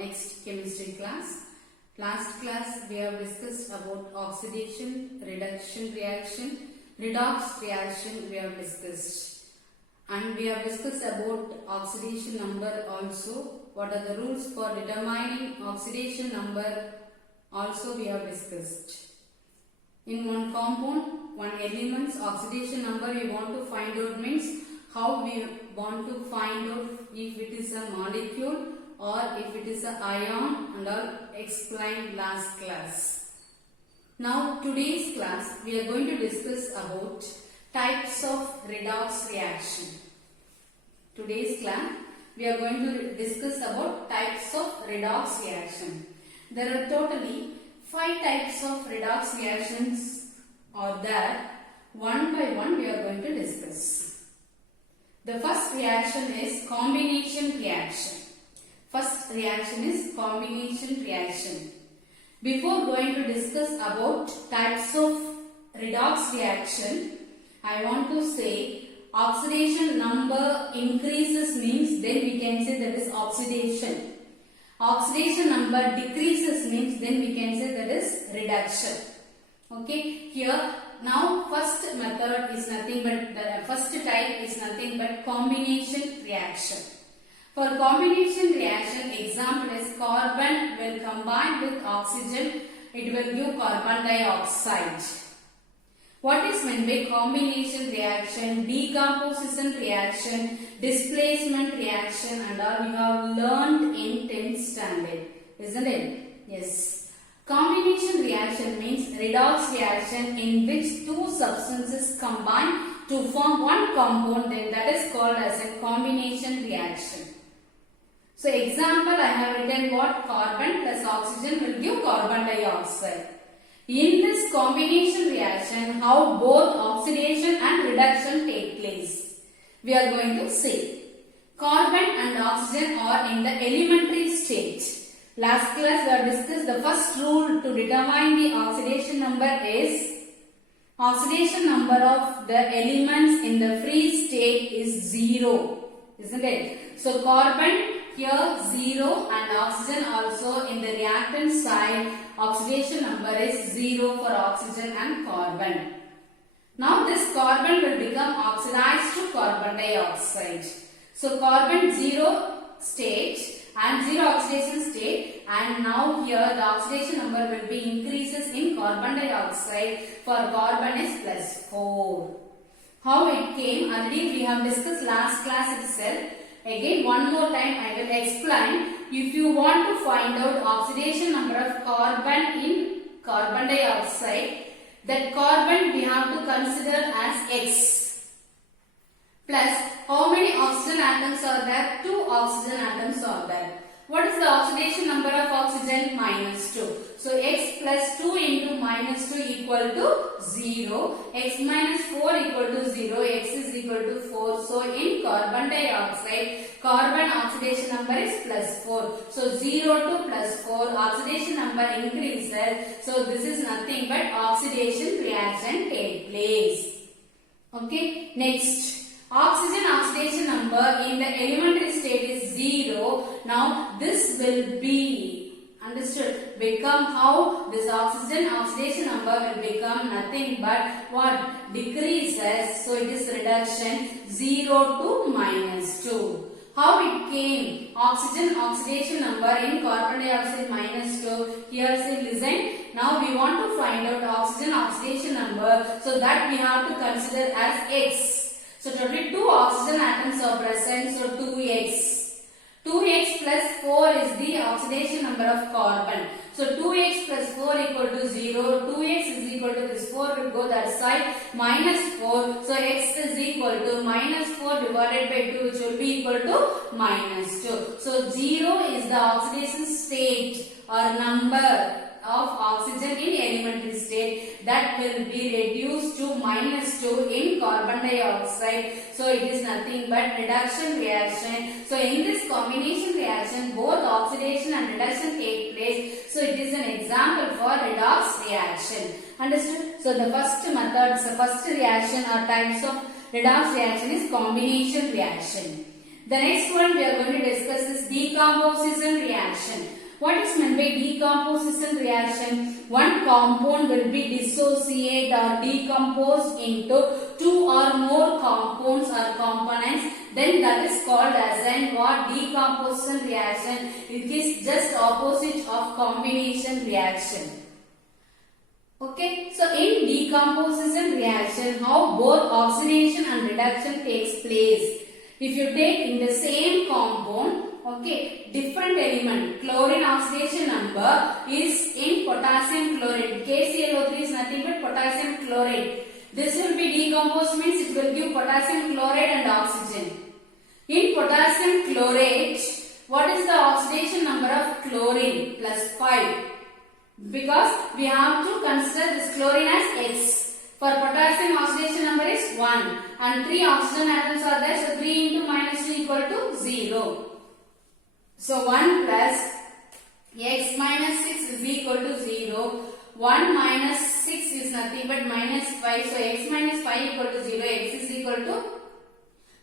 next chemistry class. Last class we have discussed about oxidation, reduction reaction, redox reaction we have discussed. And we have discussed about oxidation number also. What are the rules for determining oxidation number also we have discussed. In one compound, one element's oxidation number we want to find out means how we want to find out if it is a molecule or if it is an ion and all explained last class. Now today's class we are going to discuss about types of redox reaction. Today's class we are going to discuss about types of redox reaction. There are totally 5 types of redox reactions are there. One by one we are going to discuss. The first reaction is combination reaction. First reaction is combination reaction. Before going to discuss about types of redox reaction, I want to say oxidation number increases means then we can say that is oxidation. Oxidation number decreases means then we can say that is reduction. Okay, here now first method is nothing but the first type is nothing but combination reaction. For combination reaction, example is carbon will combine with oxygen, it will give carbon dioxide. What is meant by combination reaction, decomposition reaction, displacement reaction and all we have learned in 10th standard, isn't it? Yes. Combination reaction means redox reaction in which two substances combine to form one compound, then that is called as a combination reaction. So example I have written what carbon plus oxygen will give carbon dioxide. In this combination reaction, how both oxidation and reduction take place. We are going to see. Carbon and oxygen are in the elementary state. Last class we have discussed the first rule to determine the oxidation number is oxidation number of the elements in the free state is 0. Isn't it? So carbon here 0 and oxygen also in the reactant side oxidation number is 0 for oxygen and carbon. Now this carbon will become oxidized to carbon dioxide. So carbon 0 state and 0 oxidation state, and now here the oxidation number will be increases in carbon dioxide. For carbon is plus 4. How it came already we have discussed last class itself. Again one more time I will explain. If you want to find out oxidation number of carbon in carbon dioxide, that carbon we have to consider as X. Plus how many oxygen atoms are there? 2 oxygen atoms are there. What is the oxidation number of oxygen? Minus 2. So X plus 2 into minus 2 equal to 0. X minus 4 equal to 0. X is equal to 4. So in carbon dioxide, carbon oxidation number is plus 4. So 0 to plus 4 oxidation number increases. So this is nothing but oxidation reaction take place. Okay, next. Oxygen oxidation number in the elementary state is 0. Now this will be understood become how this oxygen oxidation number will become nothing but what decreases. So it is reduction 0 to minus 2. How it came? Oxygen oxidation number in carbon dioxide minus 2. Here say listen. Now we want to find out oxygen oxidation number, so that we have to consider as X. So totally 2 oxygen atoms are present, so 2x. 2x plus 4 is the oxidation number of carbon. So 2x plus 4 equal to 0. 2x is equal to this 4 will go that side minus 4. So x is equal to minus 4 divided by 2 which will be equal to minus 2. So 0 is the oxidation state or number of oxygen in elementary state that will be reduced to minus 2 in carbon dioxide. So it is nothing but reduction reaction. So in this combination reaction both oxidation and reduction take place. So it is an example for redox reaction. Understood? So the first method, the first reaction or types of redox reaction is combination reaction. The next one we are going to discuss is decomposition reaction. What is meant by decomposition reaction? One compound will be dissociated or decomposed into two or more compounds or components. Then that is called as an what? Decomposition reaction. It is just opposite of combination reaction. Okay, so in decomposition reaction, how both oxidation and reduction takes place. If you take in the same compound, okay, different element, chlorine oxidation number is in potassium chloride. KClO3 is nothing but potassium chloride. This will be decomposed, means it will give potassium chloride and oxygen. In potassium chlorate, what is the oxidation number of chlorine? +5. Because we have to consider this chlorine as X. For potassium, oxidation number is 1 and 3 oxygen atoms are there. So 3 into -2 equal to 0. So 1 plus X minus 6 is equal to 0. 1 minus 6 is nothing but -5. So X minus 5 equal to 0. X is equal to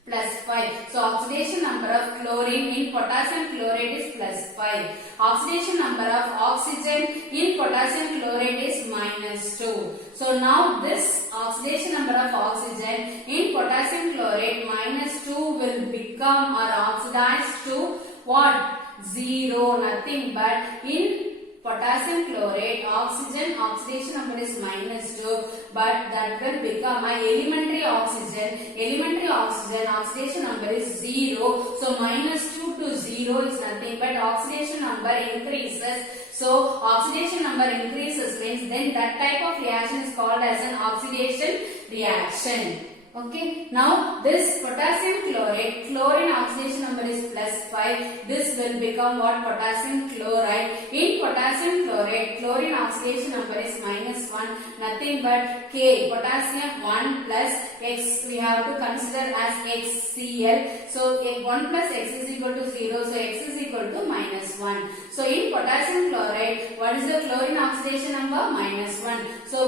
+5. So oxidation number of chlorine in potassium chloride is +5. Oxidation number of oxygen in potassium chloride is -2. So now this oxidation number of oxygen in potassium chloride -2 will become or oxidize to what? 0. Nothing but in potassium chloride, oxidation number is -2, but that will become a elementary oxygen. Elementary oxygen oxidation number is 0. So -2 to 0 is nothing but oxidation number increases. So oxidation number increases means then that type of reaction is called as an oxidation reaction. Okay, now this potassium chloride, chlorine oxidation number is +5. This will become what? Potassium chloride. In potassium chloride, chlorine oxidation number is -1. Nothing but K, potassium 1 plus X. We have to consider as HCl. So 1 plus X is equal to 0. So X is equal to -1. So in potassium chloride, what is the chlorine oxidation number? -1. So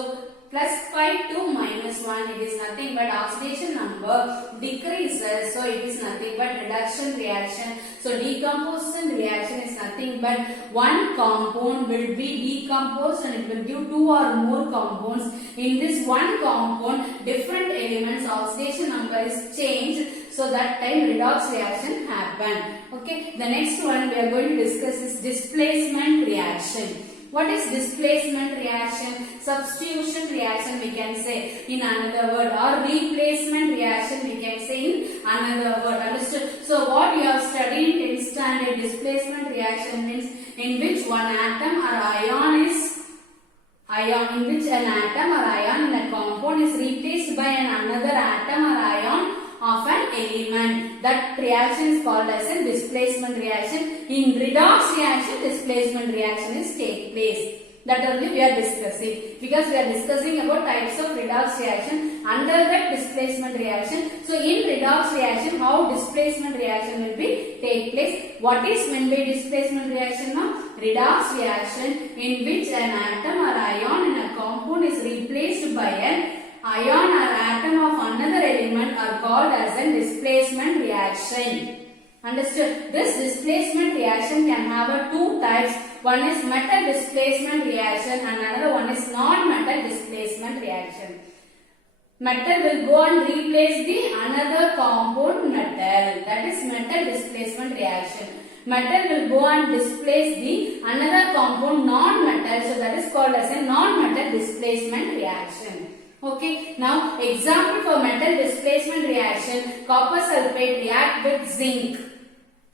+5 to -1, it is nothing but oxidation number decreases. So it is nothing but reduction reaction. So decomposition reaction is nothing but one compound will be decomposed and it will give two or more compounds. In this one compound, different elements oxidation number is changed. So that time redox reaction happen. Okay, the next one we are going to discuss is displacement reaction. What is displacement reaction? Substitution reaction we can say in another word, or replacement reaction we can say in another word. Understood? So what you have studied in standard, displacement reaction means in which one atom or ion is in which an atom or ion in a compound is replaced by another atom or ion of an element. That reaction is called as a displacement reaction. In redox reaction, displacement reaction is take place. That only we are discussing, because we are discussing about types of redox reaction under that displacement reaction. So in redox reaction, how displacement reaction will be take place. What is meant by displacement reaction now? Redox reaction in which an atom or ion in a compound is replaced by an ion or atom of another element are called as a displacement reaction. Understood? This displacement reaction can have two types. One is metal displacement reaction and another one is non-metal displacement reaction. Metal will go and replace the another compound metal. That is metal displacement reaction. Metal will go and displace the another compound non-metal. So that is called as a non-metal displacement reaction. Okay, now example for metal displacement reaction, copper sulfate react with zinc,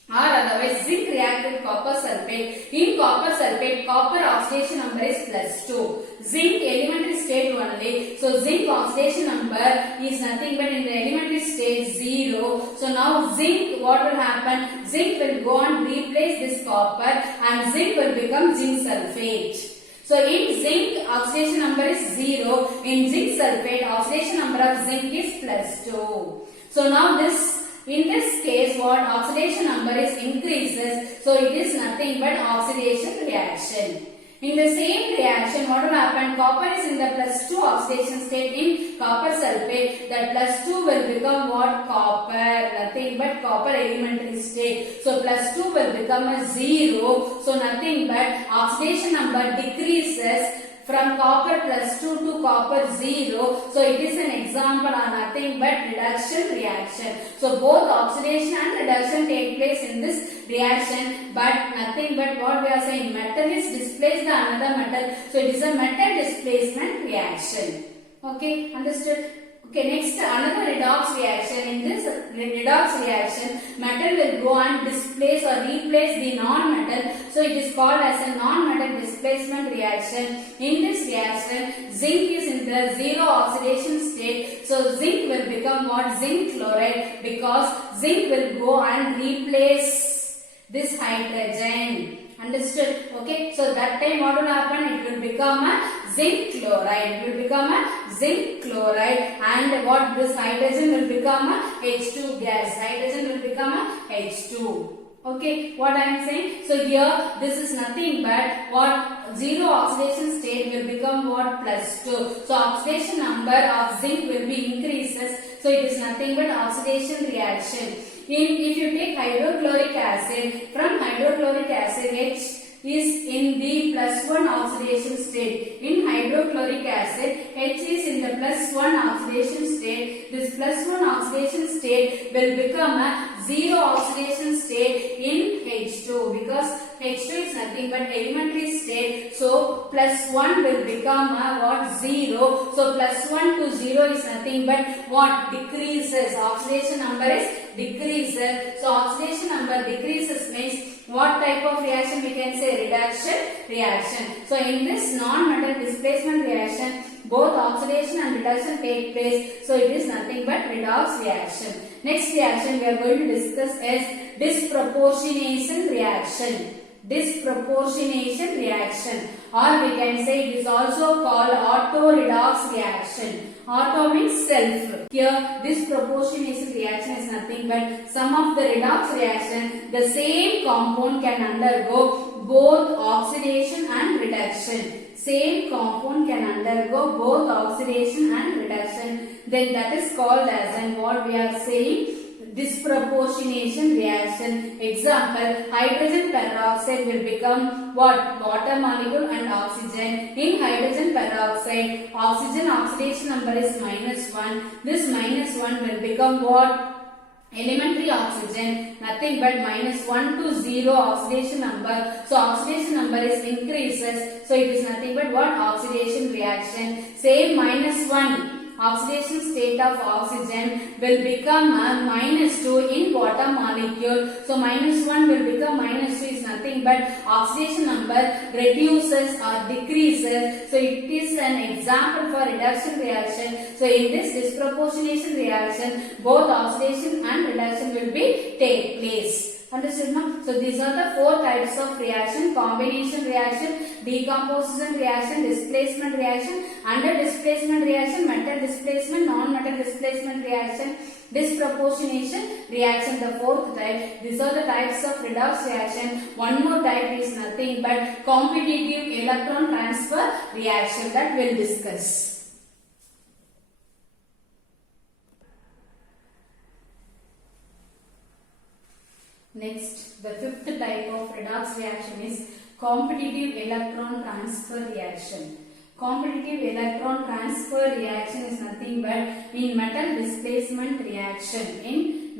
or otherwise zinc react with copper sulfate. In copper sulfate, copper oxidation number is +2. Zinc elementary state only. So zinc oxidation number is nothing but in the elementary state 0. So now zinc, what will happen? Zinc will go and replace this copper and zinc will become zinc sulfate. So in zinc oxidation number is 0. In zinc sulfate oxidation number of zinc is +2. So now in this case what oxidation number is increases. So it is nothing but oxidation reaction. In the same reaction, what will happen? Copper is in the +2 oxidation state in copper sulfate. That +2 will become what? Copper. Nothing but copper elementary state. So +2 will become a 0. So nothing but oxidation number decreases from copper +2 to copper 0. So it is an example of nothing but reduction reaction. So both oxidation and reduction take place in this reaction, but nothing but what we are saying, metal is displaced by another metal. So it is a metal displacement reaction. Okay, understood? Okay, next another redox reaction. In this redox reaction, metal will go and displace or replace the non-metal. So it is called as a non-metal displacement reaction. In this reaction, zinc is in the 0 oxidation state. So zinc will become what? Zinc chloride, because zinc will go and replace this hydrogen. Understood? Okay, so that time what will happen? It will become a zinc chloride. It will become a zinc chloride, and what this hydrogen will become a H2 gas. Hydrogen will become a H2. Okay, what I am saying? So here this is nothing but what? 0 oxidation state will become what? +2. So oxidation number of zinc will be increases. So it is nothing but oxidation reaction. If you take hydrochloric acid, from hydrochloric acid H is in the +1 oxidation state. In hydrochloric acid, H is in the +1 oxidation state. This +1 oxidation state will become a 0 oxidation state in H2, because H2 is nothing but elementary state. So +1 will become a what? 0. So +1 to 0 is nothing but what? Decreases. Oxidation number is decreases. So oxidation number decreases means what type of reaction we can say? Reduction reaction. So in this non-metal displacement reaction, both oxidation and reduction take place. So it is nothing but redox reaction. Next reaction we are going to discuss is disproportionation reaction. Disproportionation reaction, or we can say it is also called auto-redox reaction. Auto means self. Here disproportionation reaction is nothing but some of the redox reaction, the same compound can undergo both oxidation and reduction. Same compound can undergo both oxidation and reduction. Then that is called as, and what we are saying, disproportionation reaction. Example, hydrogen peroxide will become what? Water molecule and oxygen. In hydrogen peroxide, oxygen oxidation number is -1. This -1 will become what? Elementary oxygen, nothing but -1 to 0 oxidation number. So oxidation number is increases. So it is nothing but what? Oxidation reaction. Same -1 oxidation state of oxygen will become a -2 in water molecule. So -1 will become -2 is nothing but oxidation number reduces or decreases. So it is an example for reduction reaction. So in this disproportionation reaction, both oxidation and reduction will be take place. Understood now? So these are the 4 types of reaction: combination reaction, decomposition reaction, displacement reaction, under displacement reaction, metal displacement, non-metal displacement reaction, disproportionation reaction, the 4th type. These are the types of redox reaction. One more type is nothing but competitive electron transfer reaction that we'll discuss. Next, the 5th type of redox reaction is competitive electron transfer reaction. Competitive electron transfer reaction is nothing but in metal displacement reaction. In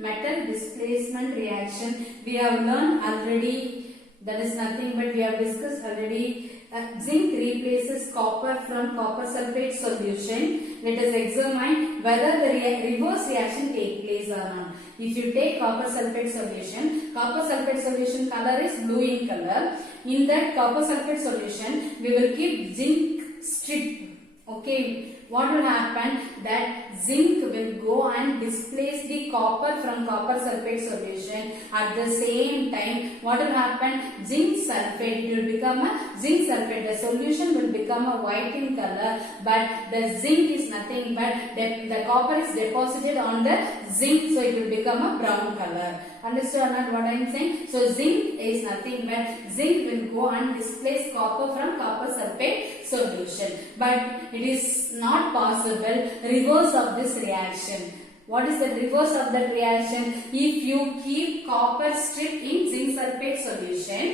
metal displacement reaction, we have learned already, that is nothing but we have discussed already. Zinc replaces copper from copper sulfate solution. Let us examine whether the reverse reaction take place or not. If you take copper sulfate solution color is blue in color. In that copper sulfate solution, we will keep zinc strip. Okay, what will happen? That zinc will go and displace the copper from copper sulfate solution. At the same time, what will happen? Zinc sulfate, it will become a zinc sulfate. The solution will become a white in color, but the zinc is nothing but the copper is deposited on the zinc, so it will become a brown color. Understood or not what I am saying? So zinc is nothing but zinc will go and displace copper from copper sulfate solution. But it is not possible reverse of this reaction. What is the reverse of that reaction? If you keep copper strip in zinc sulfate solution,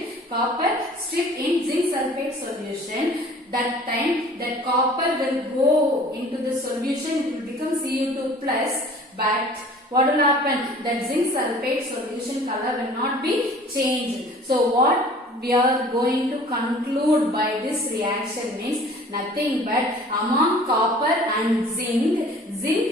that time that copper will go into the solution, it will become Cu2 plus, but what will happen? That zinc sulfate solution color will not be changed. So what we are going to conclude by this reaction means nothing but among copper and zinc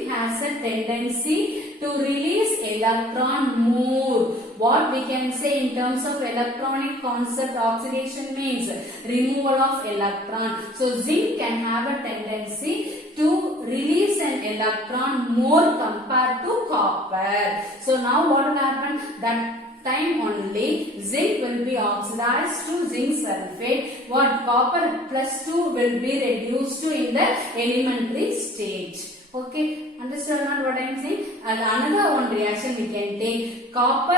has a tendency to release electron more. What we can say in terms of electronic concept, oxidation means removal of electron. So zinc can have a tendency to release an electron more compared to copper. So now what will happen? That time only zinc will be oxidized to zinc sulfate. What copper plus 2 will be reduced to in the elementary stage. Okay, understand not what I am saying? And another one reaction we can take, copper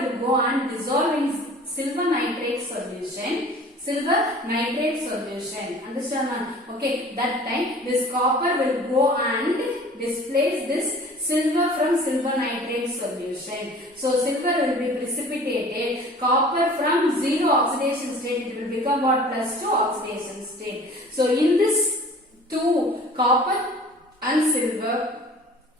will go and dissolve in silver nitrate solution. Understand not? Okay, that time this copper will go and displace this silver from silver nitrate solution. So silver will be precipitated. Copper from 0 oxidation state, it will become what? Plus 2 oxidation state. So in this two, copper and silver,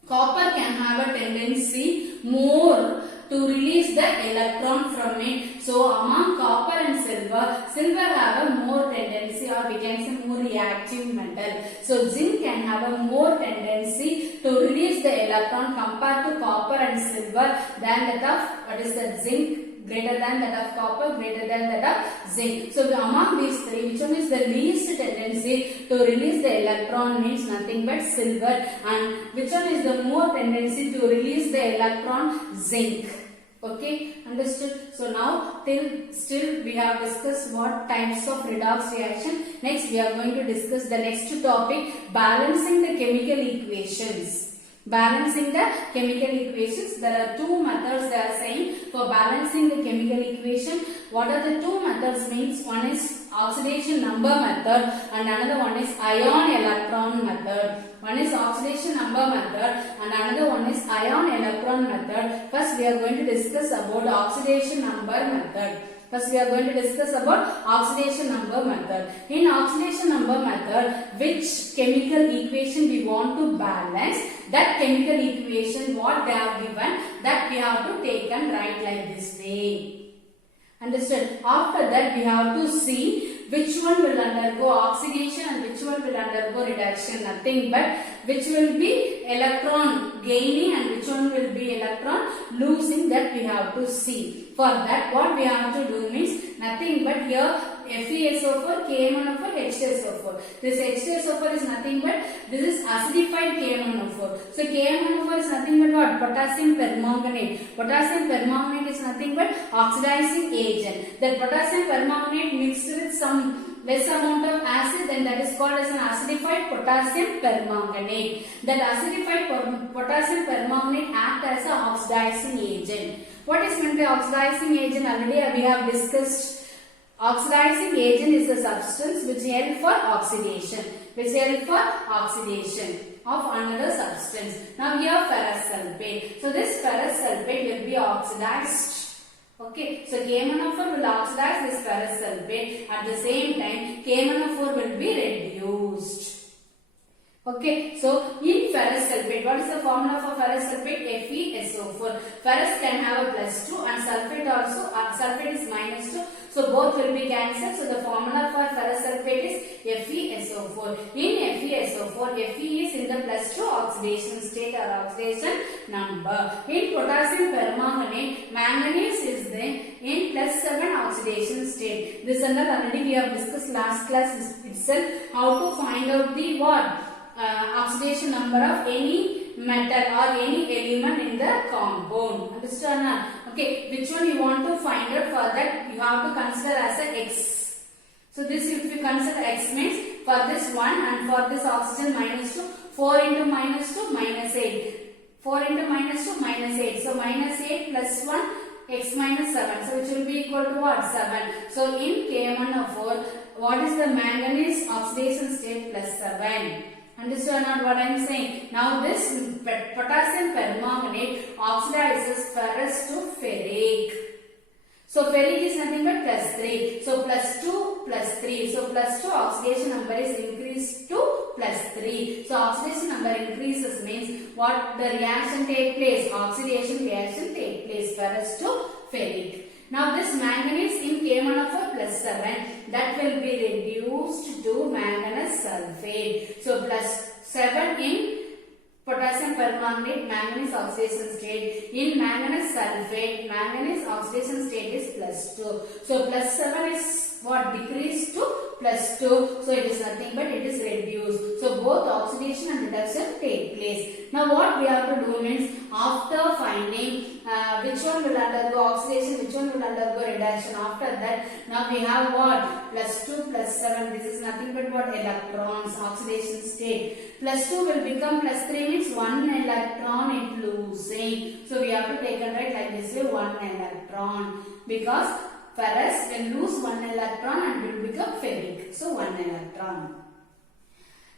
copper can have a tendency more to release the electron from it. So among copper and silver have a more tendency, or we can say more reactive metal. So zinc can have a more tendency to release the electron compared to copper and silver than that of, what is that, zinc greater than that of copper, greater than that of zinc. So among these three, which one is the least tendency to release the electron means nothing but silver, and which one is the more tendency to release the electron? Zinc. Okay, understood? So now still we have discussed what types of redox reaction. Next we are going to discuss the next topic, balancing the chemical equations. Balancing the chemical equations. There are two methods they are saying for balancing the chemical equation. What are the two methods means? One is oxidation number method and another one is ion electron method. One is oxidation number method and another one is ion electron method. First we are going to discuss about oxidation number method. First we are going to discuss about oxidation number method. In oxidation number method, which chemical equation we want to balance, that chemical equation what they have given, that we have to take and write like this way. Understood? After that we have to see which one will undergo oxidation and which one will undergo reduction. Nothing but which will be electron gaining and which one will be electron losing, that we have to see. For that what we have to do means nothing but here FeSO4, KMnO4, H2SO4. This H2SO4 is nothing but this is acidified KMnO4. So KMnO4 is nothing but what? Potassium permanganate. Potassium permanganate is nothing but oxidizing agent. That potassium permanganate mixed with some less amount of acid, then that is called as an acidified potassium permanganate. That acidified potassium permanganate acts as an oxidizing agent. What is meant by oxidizing agent? Already we have discussed. Oxidizing agent is a substance which help for oxidation. Of another substance. Now here ferrous sulfate. So this ferrous sulfate will be oxidized. Okay. So KMnO4 will oxidize this ferrous sulfate. At the same time KMnO4 will be reduced. Okay, so in ferrous sulfate, what is the formula for ferrous sulfate? FeSO4. Ferrous can have a +2 and sulfate also, sulfate is -2. So both will be cancelled. So the formula for ferrous sulfate is FeSO4. In FeSO4, Fe is in the +2 oxidation state or oxidation number. In potassium permanganate, manganese is there in +7 oxidation state. This and that already we have discussed last class itself, how to find out the what? Oxidation number of any metal or any element in the compound. Understand? Okay, which one you want to find out? For that you have to consider as a X. So this, if you consider X means for this 1 and for this oxygen -2, 4 into -2 -8. 4 into minus 2, minus 8. So minus 8 plus 1, x minus 7. So which will be equal to what? 7. So in K1O4, what is the manganese oxidation state? Plus 7. Understood or not what I am saying? Now this potassium permanganate oxidizes ferrous to ferric. So ferric is nothing but plus 3. So plus 2 plus 3. So plus 2 oxidation number is increased to plus 3. So oxidation number increases means what the reaction take place? Oxidation reaction take place. Ferrous to ferric. Now this manganese in K1O4 plus 7, that will be reduced to manganese sulfate. So plus 7 in potassium permanganate manganese oxidation state. In manganese sulfate, manganese oxidation state is plus 2. So plus 7 is what? Decreased to plus 2. So it is nothing but it is reduced. So both oxidation and reduction take place. Now what we have to do means, after finding which one will undergo oxidation, which one will undergo reduction, after that now we have what? Plus 2 plus 7. This is nothing but what? Electrons, oxidation state. Plus 2 will become plus 3 means 1 electron it losing. So we have to take and write like this way, 1 electron, because ferrous will lose 1 electron and will become ferric. So 1 electron.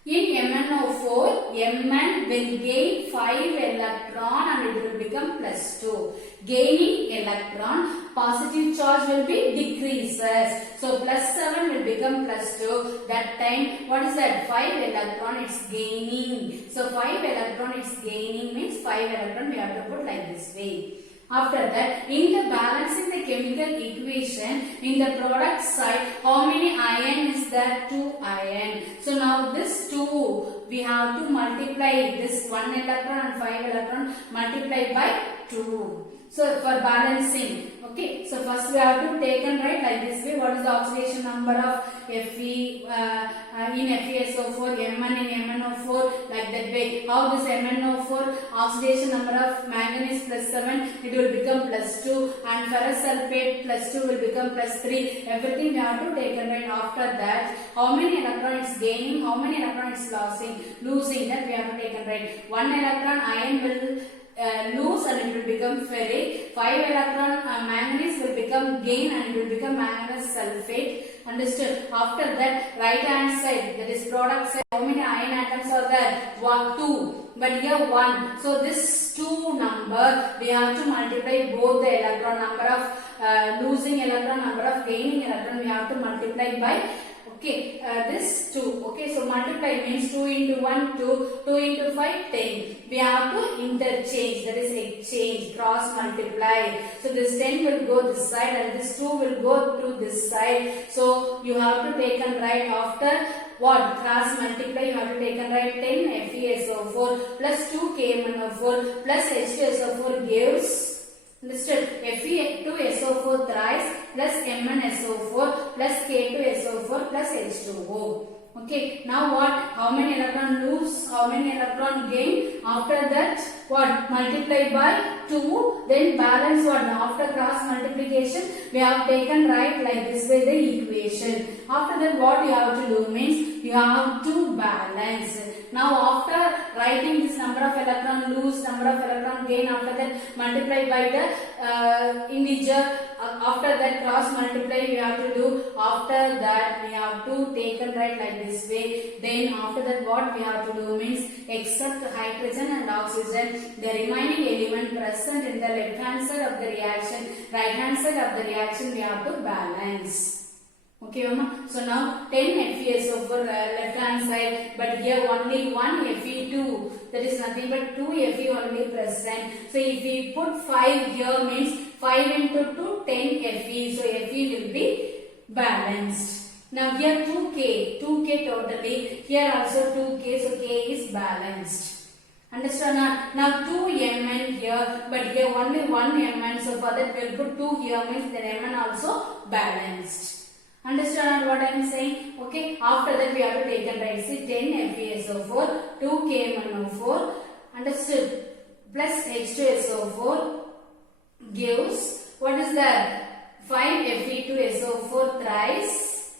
In MnO4, Mn will gain 5 electron and it will become plus 2. Gaining electron, positive charge will be decreases. So plus 7 will become plus 2. That time, what is that? 5 electron it's gaining. So 5 electron it's gaining means 5 electron we have to put like this way. After that, in the balancing the chemical equation, in the product side, how many ion is there? 2 ion. So now this 2, we have to multiply this 1 electron and 5 electron, multiply by 2. So for balancing, okay. So first we have to take and write like this way. What is the oxidation number of Fe in FeSO4, Mn in MnO4, like that way. How this MnO4 oxidation number of manganese plus 7, it will become plus 2, and ferrous sulfate plus 2 will become plus 3. Everything we have to take and write. After that, how many electrons it's gaining, how many electrons it's losing, that we have to take and write. 1 electron ion will lose and it will become ferric. 5 electron manganese will become gain and it will become manganese sulfate. Understood? After that, right hand side, that is product side, how many ion atoms are there? 1, 2. But here 1. So this 2 number, we have to multiply both the electron number of losing electron, number of gaining electron, we have to multiply by this 2. Okay, so multiply means 2 into 1, 2, 2 into 5, 10. We have to interchange, that is exchange, cross multiply. So this 10 will go this side and this 2 will go to this side. So you have to take and write after what? Cross multiply, you have to take and write 10 FeSO4 plus 2 KMnO4 plus H2SO4 gives, listed Fe2SO4 thrice plus MnSO4 plus K2SO4 plus H2O. Okay, now what? How many electron lose? How many electron gain? After that, what? Multiply by 2. Then balance what? After cross multiplication, we have taken right like this way the equation. After that, what you have to do means you have to balance. Now after writing this number of electron lose, number of electron gain, after that multiply by the integer. After that cross multiply we have to do. After that we have to take and write like this way. Then after that what we have to do means except hydrogen and oxygen, the remaining element present in the left hand side of the reaction, right hand side of the reaction we have to balance. Okay, Mama. So now 10 FeSO4 left hand side, but here only 1 Fe2. That is nothing but 2 Fe only present. So if we put 5 here means 5 into 2, 10 Fe. So Fe will be balanced. Now here 2K totally. Here also 2K. So K is balanced. Understand? Now 2 Mn here, but here only 1 Mn. So for that we will put 2 here means then Mn also balanced. Understand what I am saying? Okay. After that we have to take and write. See 10 FeSO4, 2 KMnO4, understood, plus H2SO4 gives, what is that? 5 Fe2SO4 thrice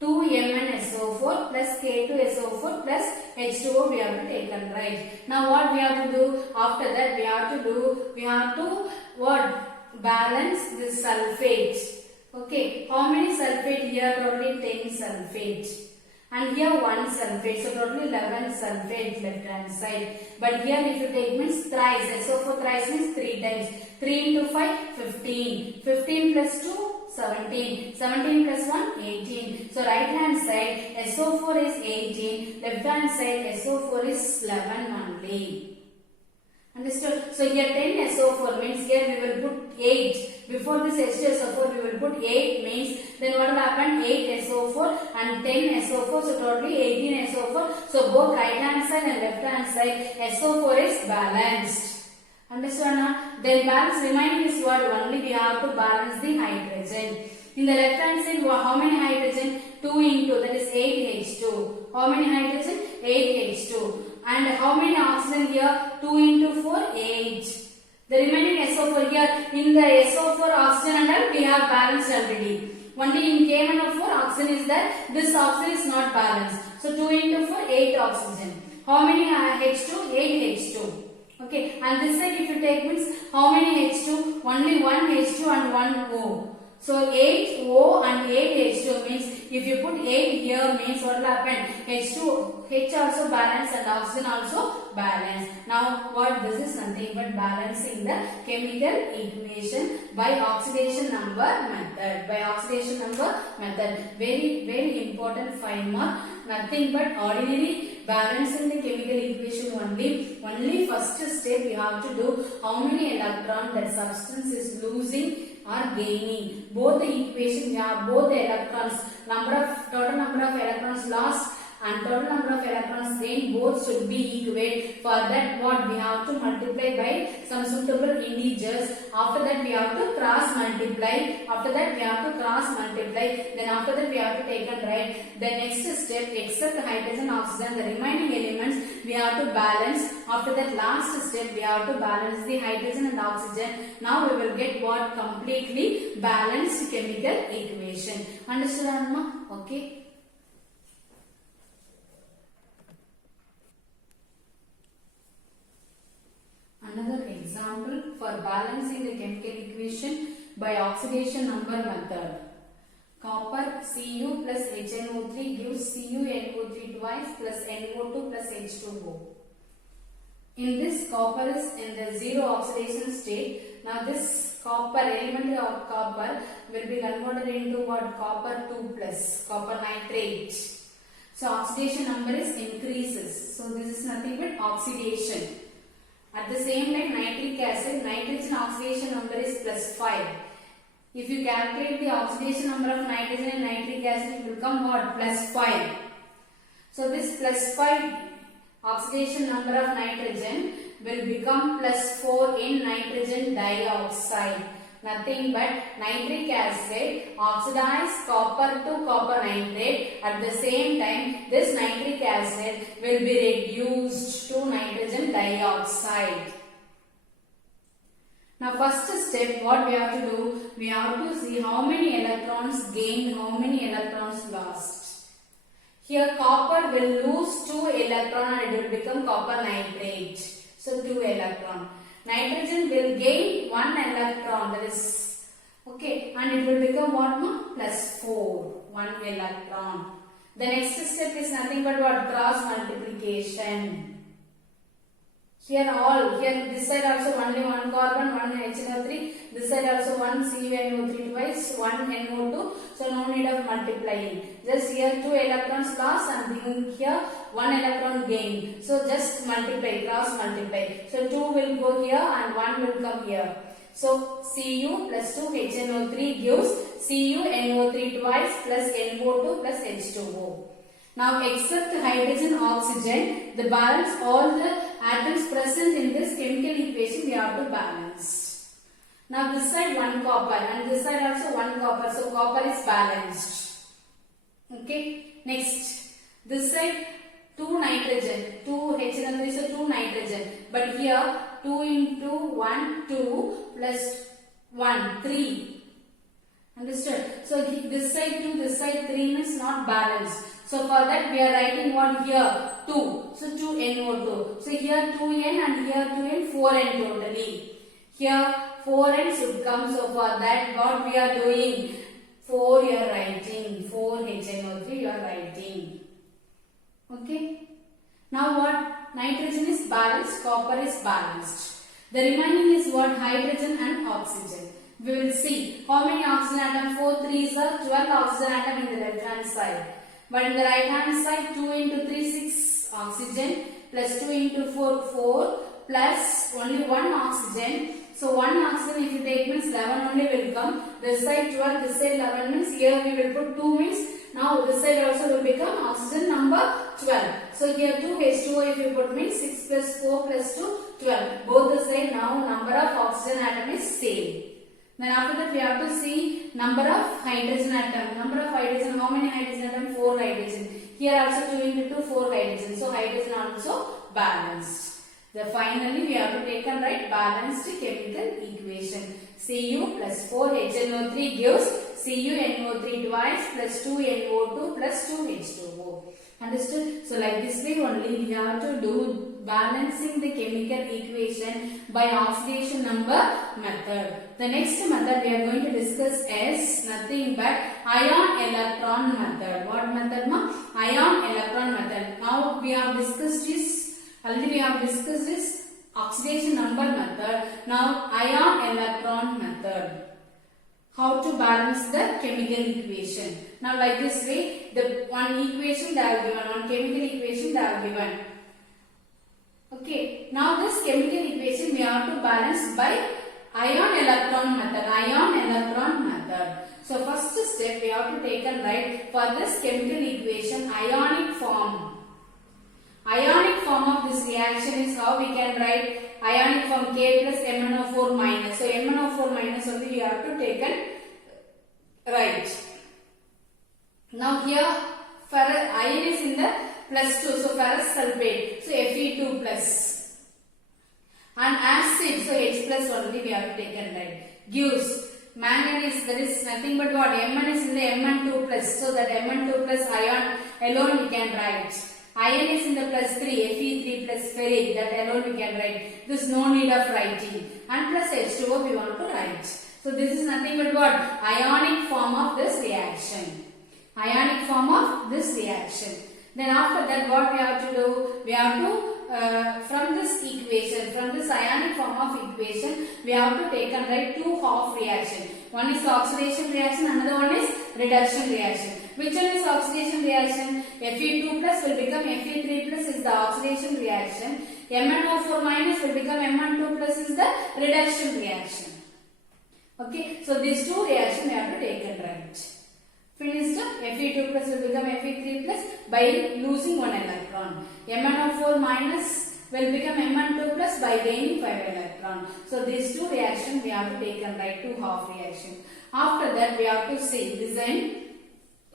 2MnSO4 plus K2SO4 plus H2O we have to take and write. Now what we have to do? After that we have to what? Balance this sulfate. Okay, how many sulfate here? Totally 10 sulfate. And here 1 sulfate, so totally 11 sulfate left hand side. But here if you take means thrice, SO4 thrice means 3 times. 3 into 5, 15. 15 plus 2, 17. 17 plus 1, 18. So right hand side SO4 is 18, left hand side SO4 is 11 only. Understood? So here 10 SO4 means here we will put 8. Before this H2SO4 we will put 8 means then what will happen? 8 SO4 and 10 SO4, so totally 18 SO4. So both right hand side and left hand side SO4 is balanced. Understood now? Then balance remaining is what? Only we have to balance the hydrogen. In the left hand side how many hydrogen? 2 into that is 8H2. How many hydrogen? 8H2. And how many oxygen here? 2 into 4, 8. The remaining SO4 here, in the SO4 oxygen and we have balanced already. Only in K1O4 oxygen is there, this oxygen is not balanced. So 2 into 4, 8 oxygen. How many H2? 8 H2. Okay, and this side if you take means how many H2? Only 1 H2 and 1 O. So 8 O and 8 H2 means if you put 8 here means what will happen? H2, H also balance and oxygen also balance. Now what? This is nothing but balancing the chemical equation by oxidation number method. By oxidation number method. Very important 5 mark. Nothing but ordinary balancing the chemical equation only. Only first step you have to do how many electron that substance is losing or gaining. Both the equation we have both the electrons, total number of electrons lost and total number of electrons gained both should be equal. For that what? We have to multiply by some suitable integers. After that we have to cross multiply. After that we have to cross multiply. Then after that we have to take and write. The next step, except hydrogen, oxygen, the remaining elements we have to balance. After that last step we have to balance the hydrogen and oxygen. Now we will get what? Completely balanced chemical equation. Understood, Anma? Okay. Another example for balancing the chemical equation by oxidation number method. Copper Cu plus HNO3 gives CuNO3 twice plus NO2 plus H2O. In this, copper is in the zero oxidation state. Now this copper, element of copper will be converted into what? Copper 2 plus, copper nitrate. So oxidation number is increases. So this is nothing but oxidation. At the same time nitric acid, nitrogen oxidation number is plus 5. If you calculate the oxidation number of nitrogen and nitric acid, it will become what? Plus 5. So this plus 5 oxidation number of nitrogen will become plus 4 in nitrogen dioxide. Nothing but nitric acid oxidize copper to copper nitrate. At the same time, this nitric acid will be reduced to nitrogen dioxide. Now first step, what we have to do? We have to see how many electrons gained, how many electrons lost. Here copper will lose 2 electrons and it will become copper nitrate. So 2 electrons. Nitrogen will gain 1 electron, that is okay, and it will become what? Plus 4, 1 electron. The next step is nothing but what? Cross multiplication. Here this side also only 1 carbon, 1 HNO3, this side also 1 CuNO3 twice, 1 NO2, so no need of multiplying. Just here 2 electrons lost and here 1 electron gain. So just multiply, cross multiply. So 2 will go here and 1 will come here. So Cu plus 2 HNO3 gives CuNO3 twice plus NO2 plus H2O. Now except hydrogen, oxygen, the balance all the atoms present in this chemical equation we have to balance. Now this side 1 copper and this side also 1 copper, so copper is balanced. Okay. Next, this side 2 nitrogen, 2 HNO3, so 2 nitrogen. But here 2 into 1, 2 plus 1, 3. Understood? So this side 2, this side 3 means not balanced. So for that we are writing what here? 2. So 2NO2. So here 2N and here 2N, 4N totally. Here 4N should come. So for that what we are doing? 4 you are writing. 4HNO3 you are writing. Okay. Now what? Nitrogen is balanced, copper is balanced. The remaining is what? Hydrogen and oxygen. We will see how many oxygen atoms. 4 3s are 12 oxygen atoms in the left hand side. But in the right hand side 2 into 3 6 oxygen plus 2 into 4 4 plus only 1 oxygen. So 1 oxygen if you take means 11 only will come. This side 12, this side 11 means here we will put 2 means now this side also will become oxygen number 12. So here 2H2O if you put means 6 plus 4 plus 2 12. Both the side now number of oxygen atom is same. Then after that we have to see number of hydrogen atom. Number of hydrogen, how many hydrogen atom? 4 hydrogen. Here also 2 into 2, 4 hydrogen. So hydrogen also balanced. Then finally we have to take and write balanced chemical equation. Cu plus 4HNO3 gives CuNO3 twice plus 2NO2 plus 2H2O. Understood? So like this way only we have to do balancing the chemical equation by oxidation number method. The next method we are going to discuss is nothing but ion electron method. What method ma? Ion electron method. Now we have discussed this, already we have discussed this oxidation number method. Now ion electron method. How to balance the chemical equation. Now like this way, the one equation they are given, one chemical equation they are given. Okay, now this chemical equation we have to balance by ion electron method. Ion electron method. So first step we have to take and write for this chemical equation ionic form. Ionic form of this reaction is how we can write ionic form K plus MnO4 minus. So MnO4 minus only we have to take and write. Now here iron is in the plus 2, so ferrous sulfate, so Fe2 plus. And acid, so H plus only we have to take and write. Gives manganese, there is nothing but what? Mn is in the Mn2 plus, so that Mn2 plus ion alone we can write. Iron is in the plus 3, Fe3 plus ferric, that alone we can write. There is no need of writing. And plus H2O we want to write. So this is nothing but what? Ionic form of this reaction. Ionic form of this reaction. Then after that what we have to do? We have to, from this equation, from this ionic form of equation, we have to take and write two half reaction. One is oxidation reaction, another one is reduction reaction. Which one is oxidation reaction? Fe2 plus will become Fe3 plus is the oxidation reaction. MnO4 minus will become Mn2 plus is the reduction reaction. Okay, so these two reactions we have to take and write. Finished? Fe2 plus will become Fe3 plus by losing one electron. MnO4 minus will become Mn2 plus by gaining 5 electron. So these two reactions we have to take and write two half reaction. After that we have to see design.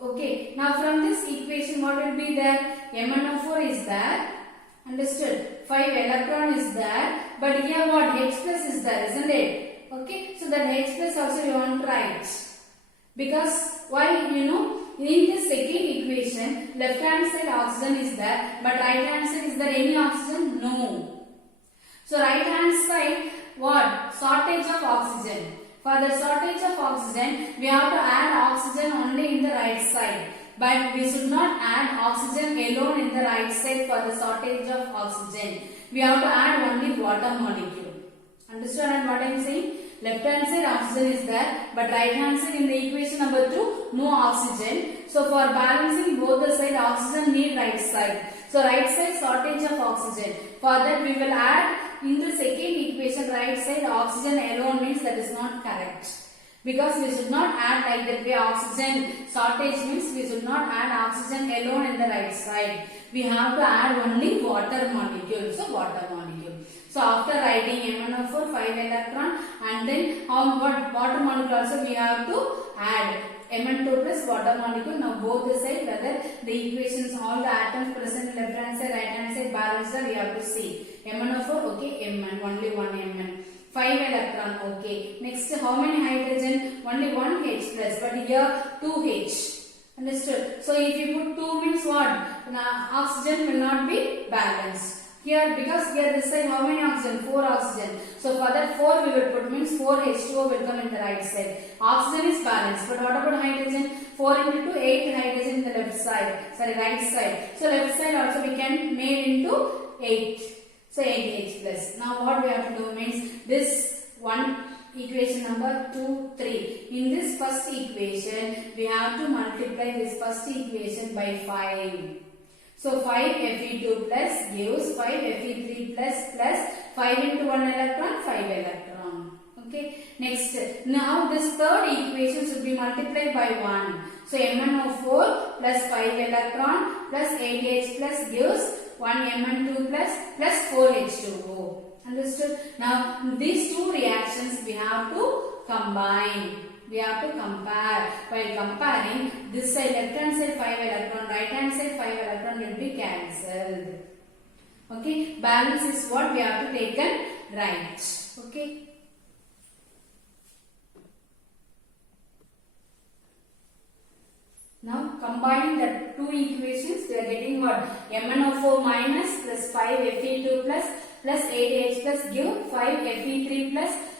Okay, now from this equation what will be there? MnO4 is there. Understood? 5 electron is there. But here what? H plus is there, isn't it? Okay, so that H plus also you want to write. Because why? You know, in this second equation, left hand side oxygen is there, but right hand side is there any oxygen? No. So right hand side, what? Shortage of oxygen. For the shortage of oxygen, we have to add oxygen only in the right side. But we should not add oxygen alone in the right side for the shortage of oxygen. We have to add only water molecule. Understand what I am saying? Left hand side oxygen is there, but right hand side in the equation number 2, no oxygen. So for balancing both the side, oxygen need right side. So right side shortage of oxygen. For that we will add in the second equation right side oxygen alone means that is not correct. Because we should not add like that way oxygen shortage means we should not add oxygen alone in the right side. We have to add only water molecule. So water molecule. So after writing MnO4 5 electron and then what water molecule also we have to add Mn2 plus water molecule. Now both the side whether the equations all the atoms present in left hand side right hand side balanced we have to see. MnO4 okay Mn only one Mn. 5 electron electron. Okay. Next, how many hydrogen? Only one H plus, but here 2H. Understood? So if you put 2 means what? Now oxygen will not be balanced. Here, because here this side how many oxygen? 4 oxygen. So for that 4 we will put means 4 H2O will come in the right side. Oxygen is balanced. But what about hydrogen? 4 into 2, 8 hydrogen in the left side. Sorry, right side. So left side also we can make into 8. So 8H plus. Now what we have to do means this one equation number 2, 3. In this first equation, we have to multiply this first equation by 5. So 5 Fe2 plus gives 5 Fe3 plus 5 into 1 electron, 5 electron. Okay. Next, now this third equation should be multiplied by 1. So MnO4 plus 5 electron plus 8H plus gives 1 Mn2 plus 4 H2O. Understood? Now these two reactions we have to combine. We have to compare. While comparing, this side left hand side 5 electron, right hand side 5 electron will be cancelled. Okay? Balance is what we have to take right. Okay? Now combining the two equations, we are getting what? MnO4 minus plus 5 Fe2 plus 8H plus give 5 Fe3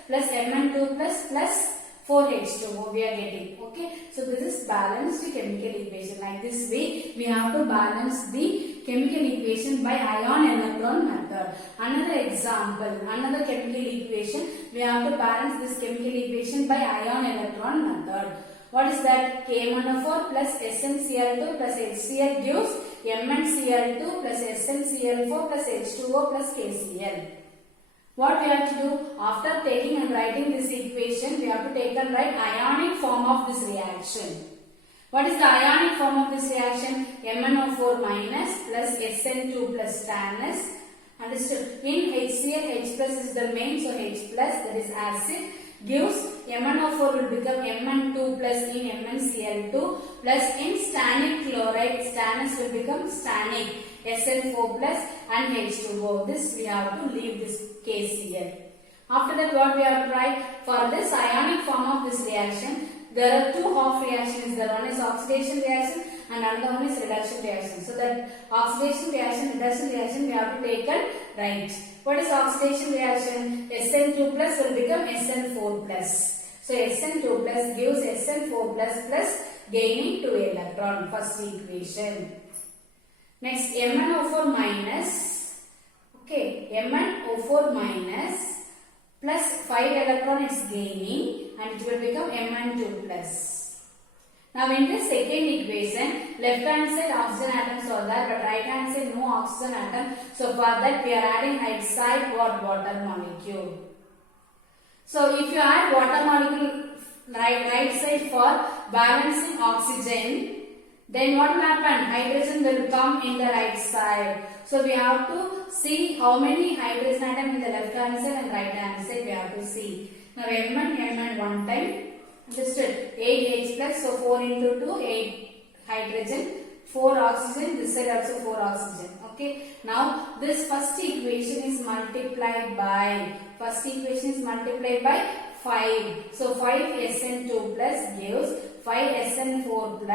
plus Mn2 plus 4H2O we are getting. Okay. So this is balanced chemical equation. Like this way we have to balance the chemical equation by ion electron method. Another example, another chemical equation, we have to balance this chemical equation by ion electron method. What is that? KMnO4 plus SnCl2 plus HCl gives MnCl2 plus SnCl4 plus H2O plus KCl. What we have to do? After taking and writing this equation, we have to take and write ionic form of this reaction. What is the ionic form of this reaction? MnO4 minus plus Sn2 plus TANS. Understood? In HCl, H plus is the main, so H plus, that is acid, gives MnO4 will become Mn2 plus in MnCl2 plus in stannic chloride, stannous will become stannic, Sn4 plus and H2O. This we have to leave this KCl. After that what we have to write? For this ionic form of this reaction, there are two half reactions. There one is oxidation reaction and another one is reduction reaction. So that oxidation reaction, reduction reaction we have to take and write. What is oxidation reaction? Sn2 plus will become Sn4 plus. So Sn2 plus gives Sn4 plus gaining 2 electron. First equation. Next MnO4 minus. Okay, MnO4 minus plus 5 electron is gaining and it will become Mn2 plus. Now in this second equation, left hand side oxygen atoms are there but right hand side no oxygen atom. So for that we are adding right side what? Water molecule. So if you add water molecule right side for balancing oxygen, then what will happen? Hydrogen will come in the right side. So we have to see how many hydrogen atoms in the left hand side and right hand side we have to see. Now Mn one time. Understood? 8H plus, so 4 into 2, 8 hydrogen, 4 oxygen, this side also 4 oxygen. Okay. Now this first equation is multiplied by, 5. So 5 Sn2 plus gives 5 Sn4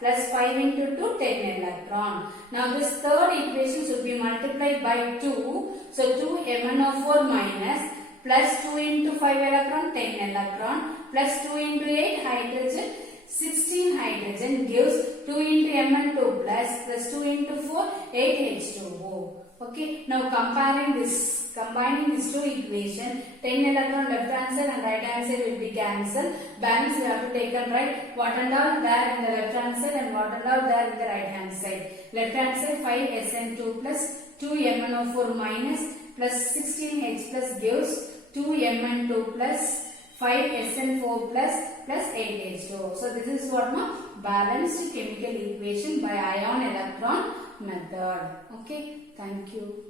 plus 5 into 2, 10 electron. Now this third equation should be multiplied by 2. So 2 MnO4 minus plus 2 into 5 electron, 10 electron, plus 2 into 8 hydrogen, 16 hydrogen gives 2 into Mn2 plus 2 into 4, 8 H2O. Okay, now combining these two equations, 10 electron left hand side and right hand side will be cancelled. Balance we have to take and write what and all there in the left hand side and what and all there in the right hand side. Left hand side 5 Sn2 plus 2 MnO4 minus plus 16H plus gives 2 Mn2 plus 5 Sn4 plus 8H2O. So this is what my balanced chemical equation by ion electron method. Okay, thank you.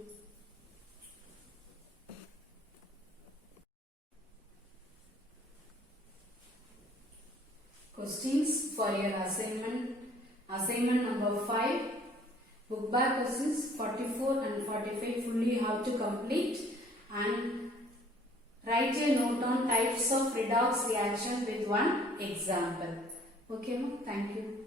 Questions for your assignment. Assignment number 5. Book back questions 44 and 45 fully you have to complete and write write a note on types of redox reaction with one example. Okay, ma? Thank you.